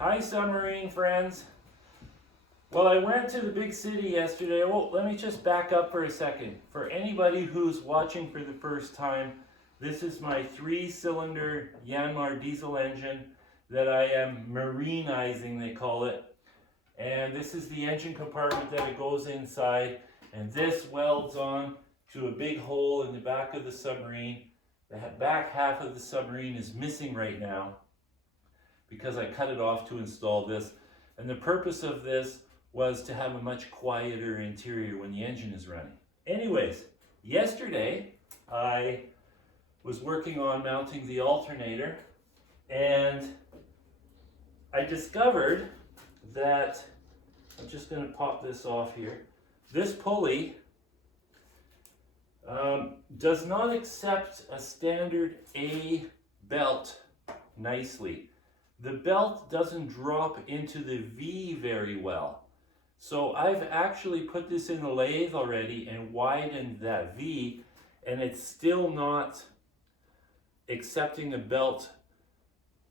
Hi, submarine friends. Well, I went to the big city yesterday. Well, let me just back up for a second. For anybody who's watching for the first time, this is my 3-cylinder Yanmar diesel engine that I am marinizing, they call it. And this is the engine compartment that it goes inside. And this welds on to a big hole in the back of the submarine. The back half of the submarine is missing right now because I cut it off to install this. And the purpose of this was to have a much quieter interior when the engine is running. Anyways, yesterday I was working on mounting the alternator, and I discovered that, I'm just going to pop this off here, this pulley does not accept a standard A belt nicely. The belt doesn't drop into the V very well. So I've actually put this in the lathe already and widened that V, and it's still not accepting the belt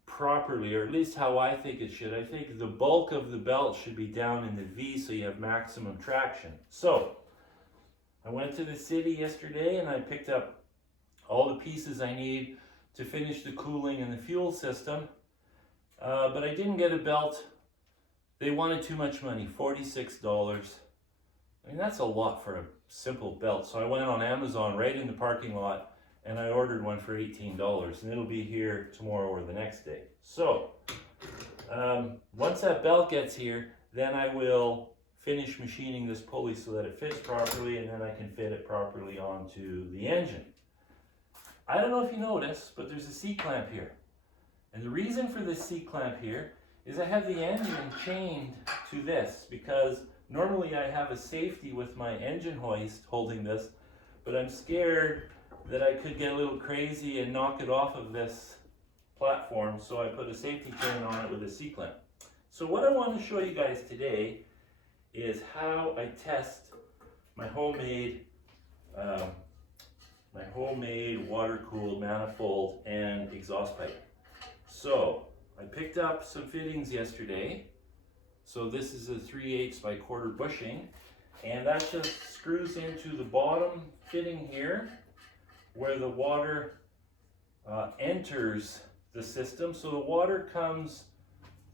properly, or at least how I think it should. I think the bulk of the belt should be down in the V so you have maximum traction. So I went to the city yesterday and I picked up all the pieces I need to finish the cooling and the fuel system. But I didn't get a belt. They wanted too much money, $46. I mean, that's a lot for a simple belt. So I went on Amazon right in the parking lot and I ordered one for $18, and it'll be here tomorrow or the next day. So once that belt gets here, then I will finish machining this pulley so that it fits properly, and then I can fit it properly onto the engine. I don't know if you noticed, but there's a C-clamp here. And the reason for this C-clamp here is I have the engine chained to this, because normally I have a safety with my engine hoist holding this, but I'm scared that I could get a little crazy and knock it off of this platform, so I put a safety chain on it with a C-clamp. So what I want to show you guys today is how I test my homemade water-cooled manifold and exhaust pipe. So I picked up some fittings yesterday. So this is a 3/8 by 1/4 bushing, and that just screws into the bottom fitting here where the water enters the system. So the water comes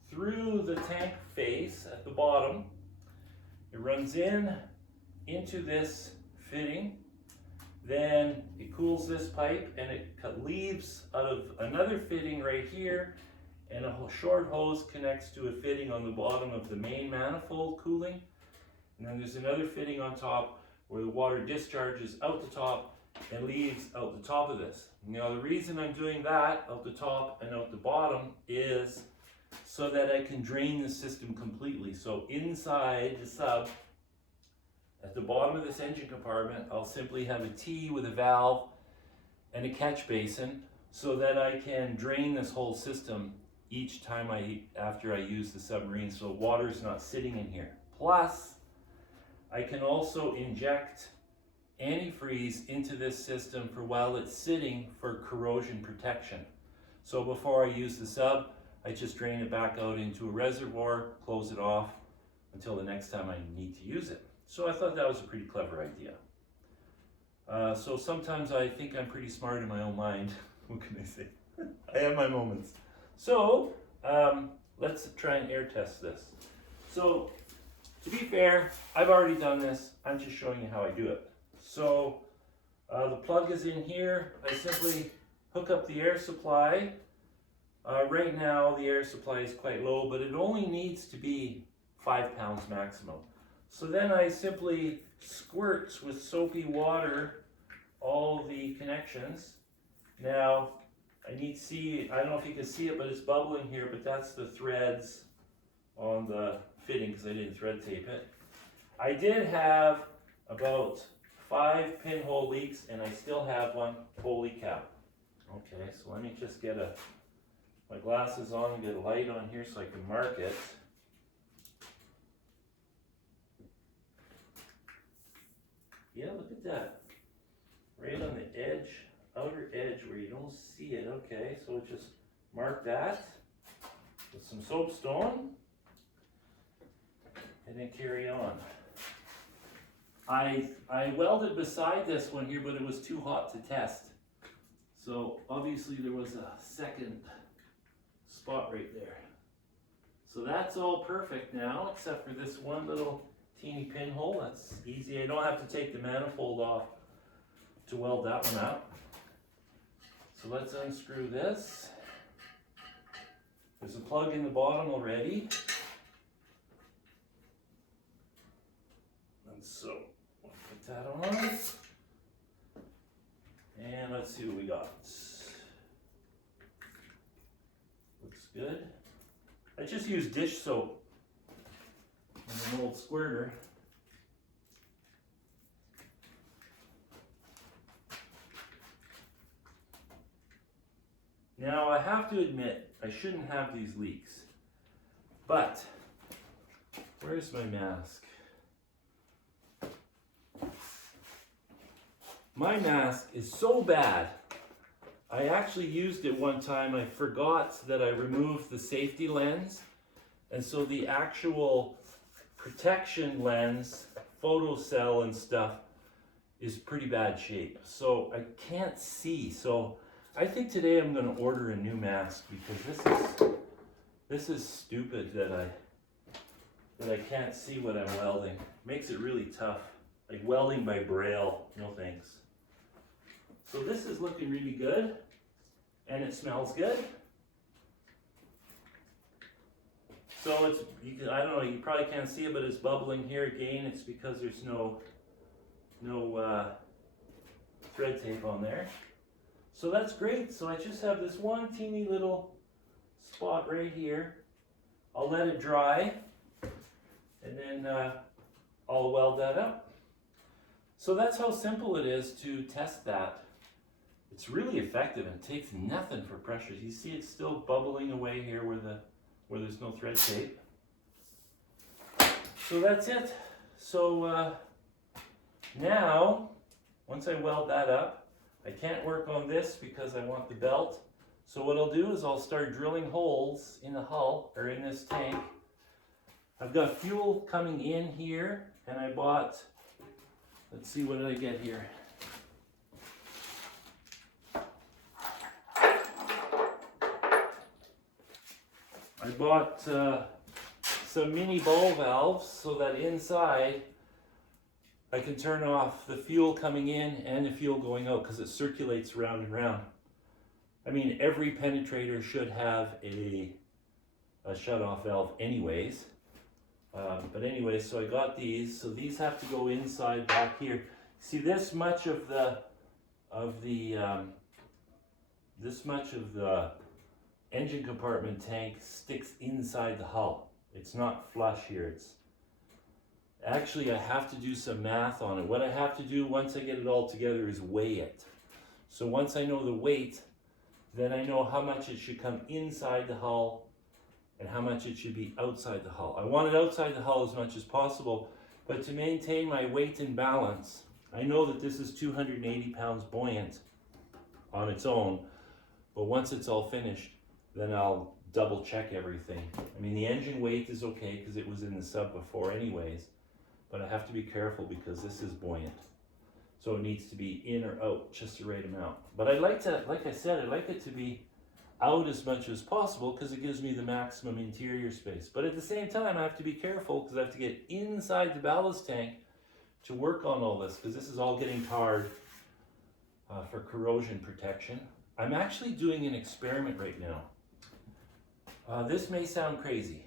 through the tank face at the bottom. It runs into this fitting, then it cools this pipe, and it leaves out of another fitting right here, and a short hose connects to a fitting on the bottom of the main manifold cooling, and then there's another fitting on top where the water discharges out the top and leaves out the top of this. Now the reason I'm doing that out the top and out the bottom is so that I can drain the system completely. So inside the sub, at the bottom of this engine compartment, I'll simply have a T with a valve and a catch basin so that I can drain this whole system each time after I use the submarine, so water's not sitting in here. Plus, I can also inject antifreeze into this system for while it's sitting for corrosion protection. So before I use the sub, I just drain it back out into a reservoir, close it off until the next time I need to use it. So I thought that was a pretty clever idea. So sometimes I think I'm pretty smart in my own mind. What can I say? I have my moments. So let's try and air test this. So to be fair, I've already done this. I'm just showing you how I do it. So the plug is in here. I simply hook up the air supply. Right now the air supply is quite low, but it only needs to be 5 pounds maximum. So then I simply squirt with soapy water all the connections. Now I don't know if you can see it, but it's bubbling here, but that's the threads on the fitting because I didn't thread tape it. I did have about 5 pinhole leaks, and I still have one pulley cap. Okay, so let me just get my glasses on and get a light on here so I can mark it. Yeah, look at that. Right on the edge, outer edge where you don't see it. Okay, so just mark that. with some soapstone and then carry on. I welded beside this one here, but it was too hot to test. So obviously there was a second spot right there. So that's all perfect now, except for this one little teeny pinhole. That's easy. I don't have to take the manifold off to weld that one up. So let's unscrew this. There's a plug in the bottom already. And so we'll put that on. And let's see what we got. Looks good. I just use dish soap and an old squirter. Now I have to admit, I shouldn't have these leaks, but where's my mask? My mask is so bad. I actually used it one time. I forgot that I removed the safety lens, and so the actual protection lens, photocell and stuff is pretty bad shape. So I can't see. So I think today I'm going to order a new mask because this is stupid that I can't see what I'm welding. Makes it really tough. Like welding by braille. No thanks. So this is looking really good, and it smells good. So it's, I don't know, you probably can't see it, but it's bubbling here again. It's because there's no thread tape on there. So that's great. So I just have this one teeny little spot right here. I'll let it dry, and then I'll weld that up. So that's how simple it is to test that. It's really effective and takes nothing for pressure. You see it's still bubbling away here where there's no thread tape. So that's it. So now, once I weld that up, I can't work on this because I want the belt. So what I'll do is I'll start drilling holes in the hull, or in this tank. I've got fuel coming in here, and I bought, let's see, what did I get here? I bought some mini ball valves so that inside I can turn off the fuel coming in and the fuel going out because it circulates round and round. I mean, every penetrator should have a shut-off valve anyways. But anyway, so I got these. So these have to go inside back here. See, this much of the engine compartment tank sticks inside the hull. It's not flush here. It's actually, I have to do some math on it. What I have to do once I get it all together is weigh it. So once I know the weight, then I know how much it should come inside the hull and how much it should be outside the hull. I want it outside the hull as much as possible, but to maintain my weight and balance, I know that this is 280 pounds buoyant on its own, but once it's all finished, then I'll double check everything. I mean, the engine weight is okay because it was in the sub before anyways, but I have to be careful because this is buoyant. So it needs to be in or out just the right amount. But I like to, like I said, I like it to be out as much as possible because it gives me the maximum interior space. But at the same time, I have to be careful because I have to get inside the ballast tank to work on all this because this is all getting tarred for corrosion protection. I'm actually doing an experiment right now. This may sound crazy,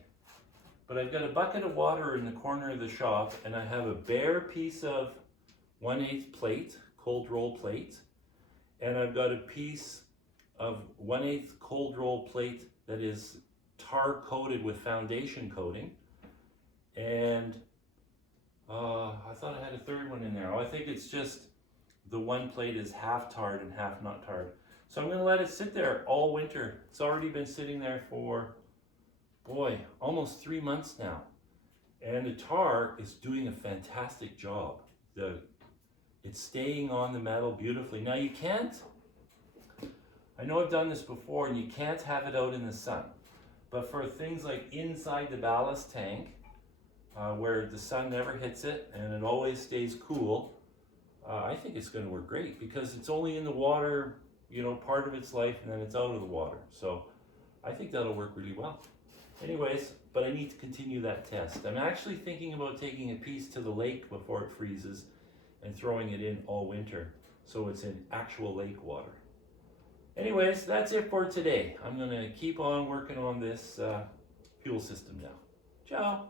but I've got a bucket of water in the corner of the shop and I have a bare piece of 1/8 plate, cold roll plate, and I've got a piece of 1/8 cold roll plate that is tar coated with foundation coating, and I thought I had a third one in there. Oh, I think it's just the one plate is half tarred and half not tarred. So I'm going to let it sit there all winter. It's already been sitting there for, boy, almost 3 months now. And the tar is doing a fantastic job. It's staying on the metal beautifully. Now you can't, I know I've done this before, and you can't have it out in the sun. but for things like inside the ballast tank, where the sun never hits it and it always stays cool, I think it's going to work great because it's only in the water, you know, part of its life, and then it's out of the water. So I think that'll work really well. Anyways, but I need to continue that test. I'm actually thinking about taking a piece to the lake before it freezes and throwing it in all winter, so it's in actual lake water. Anyways, that's it for today. I'm going to keep on working on this fuel system now. Ciao.